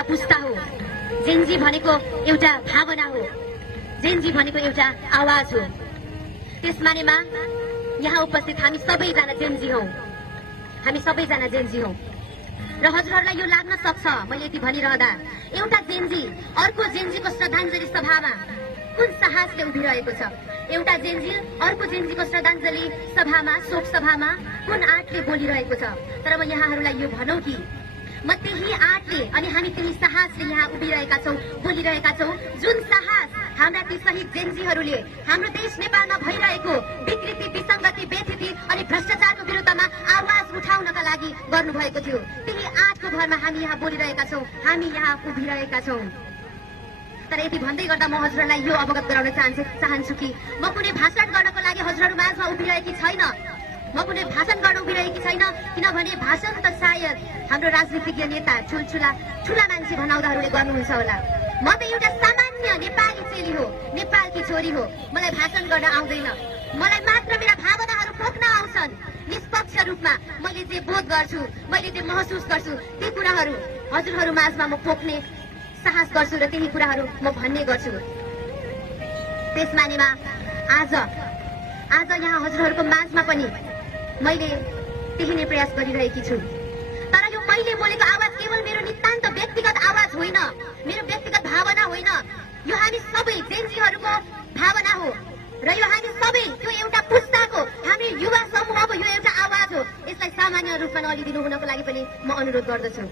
एउटा पुस्ता हो, जेनजी भनेको एउटा भावना हो, जेनजी भनेको एउटा आवाज हो। त्यसमानेमा यहाँ उपस्थित हामी सबैजना जेनजी हौ, हामी सबैजना जेनजी हौ। र हजुरहरूलाई यो लाग्न सक्छ मैले यति भनिरहँदा, एउटा जेनजी अर्को जेनजीको श्रद्धाञ्जली सभामा कुन साहसले उभिरहेको छ, एउटा जेनजी अर्को जेनजीको श्रद्धाञ्जली सभामा शोक सभामा कुन आँटले बोलिरहेको छ। तर म यहाँहरूलाई यो भनौँ कि म त्यही आँटले अनि हामी त्यही साहसले यहाँ उभिरहेका छौँ, बोलिरहेका छौँ। जुन साहस हाम्रा ती शहीद जेनजीहरूले हाम्रो देश नेपालमा भइरहेको विकृति, विसङ्गति, बेथिति अनि भ्रष्टाचारको विरुद्धमा आवाज उठाउनका लागि गर्नुभएको थियो, त्यही आँटको भरमा हामी यहाँ बोलिरहेका छौँ, हामी यहाँ उभिरहेका छौँ। तर यति भन्दै गर्दा म हजुरहरूलाई यो अवगत गराउन चाहन्छु कि म कुनै भाषण गर्नको लागि हजुरहरू माझमा उभिरहेकी छैन, म कुनै भाषण गर्न उभिरहेकी छैन। किनभने भाषण त सायद हाम्रो राजनीतिज्ञ नेता ठुला मान्छे भनाउँदाहरूले गर्नुहुन्छ होला। म त एउटा सामान्य नेपाली चेली हो, नेपालकी छोरी हो, मलाई भाषण गर्न आउँदैन। मलाई मात्र मेरा भावनाहरू पोख्न आउँछन्। निष्पक्ष रूपमा मैले जे बोध गर्छु, मैले जे महसुस गर्छु, ती कुराहरू हजुरहरू माझमा म पोख्ने साहस गर्छु र त्यही कुराहरू म भन्ने गर्छु। त्यसमानेमा आज यहाँ हजुरहरूको माझमा पनि मैले त्यही नै प्रयास गरिरहेकी छु। तर यो मैले बोलेको आवाज केवल मेरो नितान्त व्यक्तिगत आवाज होइन, मेरो व्यक्तिगत भावना होइन, यो हामी सबै जेनजीहरूको भावना हो र यो हामी सबै त्यो एउटा पुस्ताको हामी युवा समूहको यो एउटा आवाज हो। यसलाई सामान्य रूपमा नलिदिनु हुनको लागि पनि म अनुरोध गर्दछु।